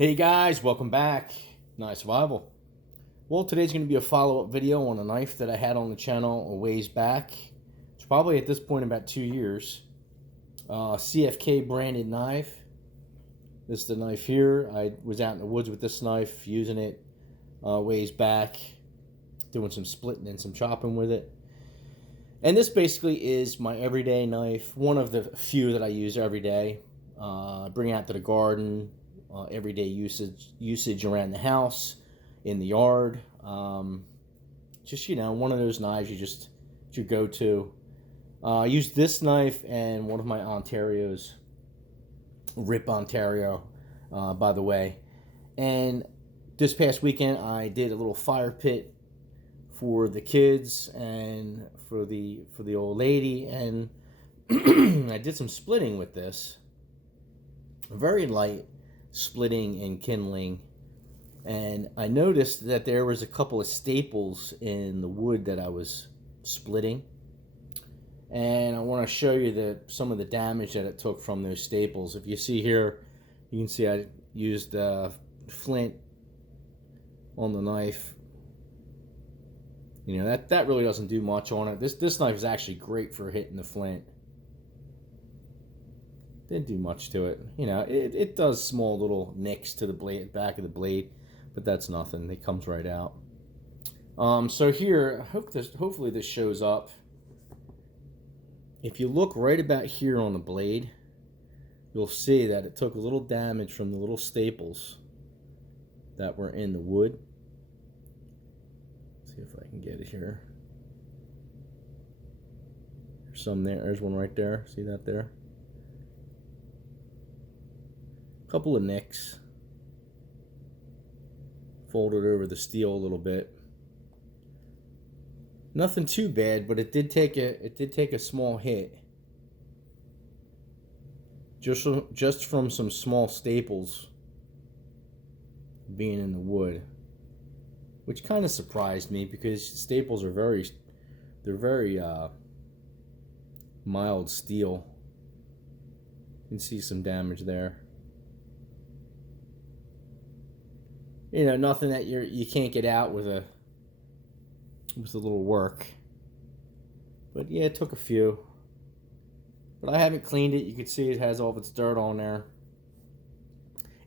Hey guys, welcome back. Nice survival. Well, today's going to be a follow-up video on a knife that I had on the channel a ways back. It's probably at this point about 2 years. CFK branded knife. This is the knife here. I was out in the woods with this knife, using it ways back, doing some splitting and some chopping with it. And this basically is my everyday knife, one of the few that I use every day. Bring out to the garden. Everyday usage around the house, in the yard. Just, you know, one of those knives you go to. I used this knife and one of my Ontarios, Rip Ontario, by the way. And this past weekend I did a little fire pit for the kids and for the old lady, and I did some splitting with this. Very light splitting and kindling, and I noticed that there was a couple of staples in the wood that I was splitting, and I want to show you some of the damage that it took from those staples. If you see here, you can see I used flint on the knife. You know, that really doesn't do much on it. This knife is actually great for hitting the flint. Didn't do much to it. You know, it does small little nicks to the blade, back of the blade, but that's nothing. It comes right out. So here, hopefully this shows up. If you look right about here on the blade, you'll see that it took a little damage from the little staples that were in the wood. Let's see if I can get it here. There's some there. There's one right there. See that there? Couple of nicks, folded over the steel a little bit. Nothing too bad, but it did take a small hit, just from some small staples being in the wood, which kind of surprised me because staples are very mild steel. You can see some damage there. You know, nothing that you can't get out with a little work. But yeah, it took a few. But I haven't cleaned it. You can see it has all of its dirt on there.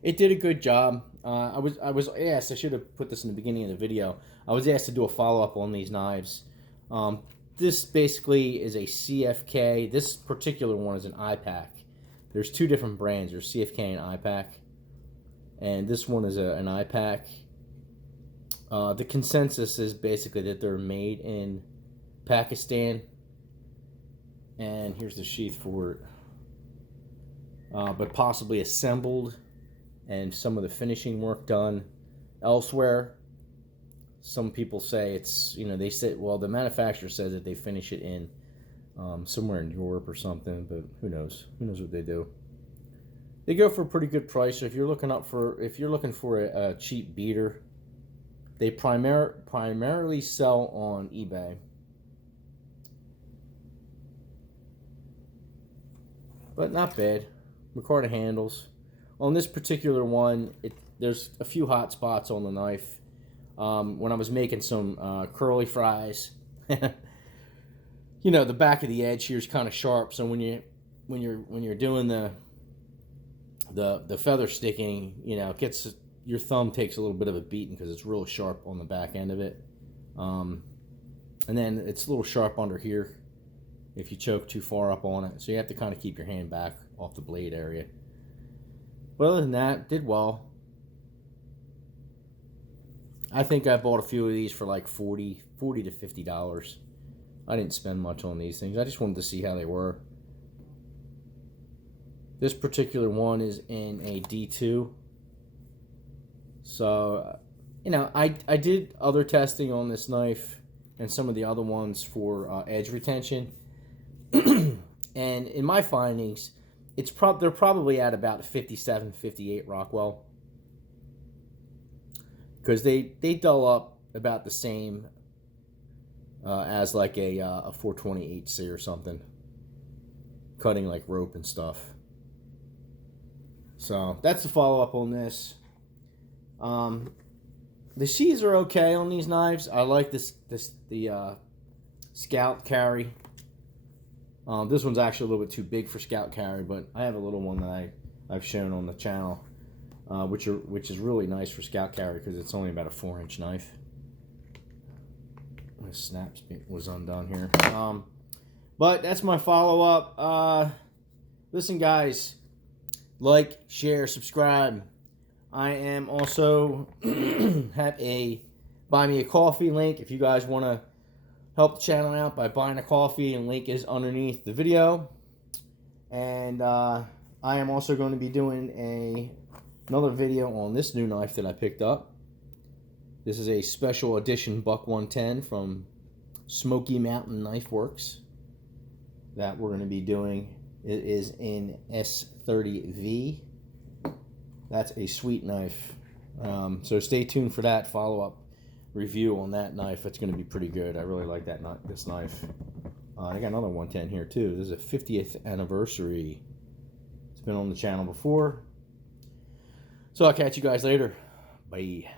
It did a good job. I was asked, I should have put this in the beginning of the video. I was asked to do a follow-up on these knives. This basically is a CFK. This particular one is an IPAK. There's two different brands. There's CFK and IPAK. And this one is an IPAK. The consensus is basically that they're made in Pakistan. And here's the sheath for it. But possibly assembled and some of the finishing work done elsewhere. Some people say it's, you know, they say, well, the manufacturer says that they finish it in somewhere in Europe or something, but who knows? Who knows what they do? They go for a pretty good price. So if you're looking for a cheap beater, they primarily sell on eBay. But not bad. Micarta handles. On this particular one, there's a few hot spots on the knife. When I was making some curly fries, you know, the back of the edge here is kind of sharp. So when you're doing the feather sticking, you know, your thumb takes a little bit of a beating because it's real sharp on the back end of it. And then it's a little sharp under here if you choke too far up on it. So you have to kind of keep your hand back off the blade area. But other than that, did well. I think I bought a few of these for like $40 to $50. I didn't spend much on these things. I just wanted to see how they were. This particular one is in a D2. So, you know, I did other testing on this knife and some of the other ones for edge retention. And in my findings, they're probably at about 57, 58 Rockwell. Because they dull up about the same as like a 428C or something. Cutting like rope and stuff. So that's the follow-up on this. The C's are okay on these knives. I like the Scout carry. This one's actually a little bit too big for Scout carry, but I have a little one that I've shown on the channel, which is really nice for Scout carry because it's only about a 4-inch knife. My snaps was undone here. But that's my follow-up. Listen, guys, like, share, subscribe. I am also have a buy me a coffee link if you guys want to help the channel out by buying a coffee, and link is underneath the video. And I am also going to be doing another video on this new knife that I picked up. This is a special edition Buck 110 from Smoky Mountain Knife Works that we're going to be doing. It is in S30V. That's a sweet knife. So stay tuned for that follow-up review on that knife. It's going to be pretty good. I really like this knife. I got another 110 here too. This is a 50th anniversary. It's been on the channel before. So I'll catch you guys later. Bye.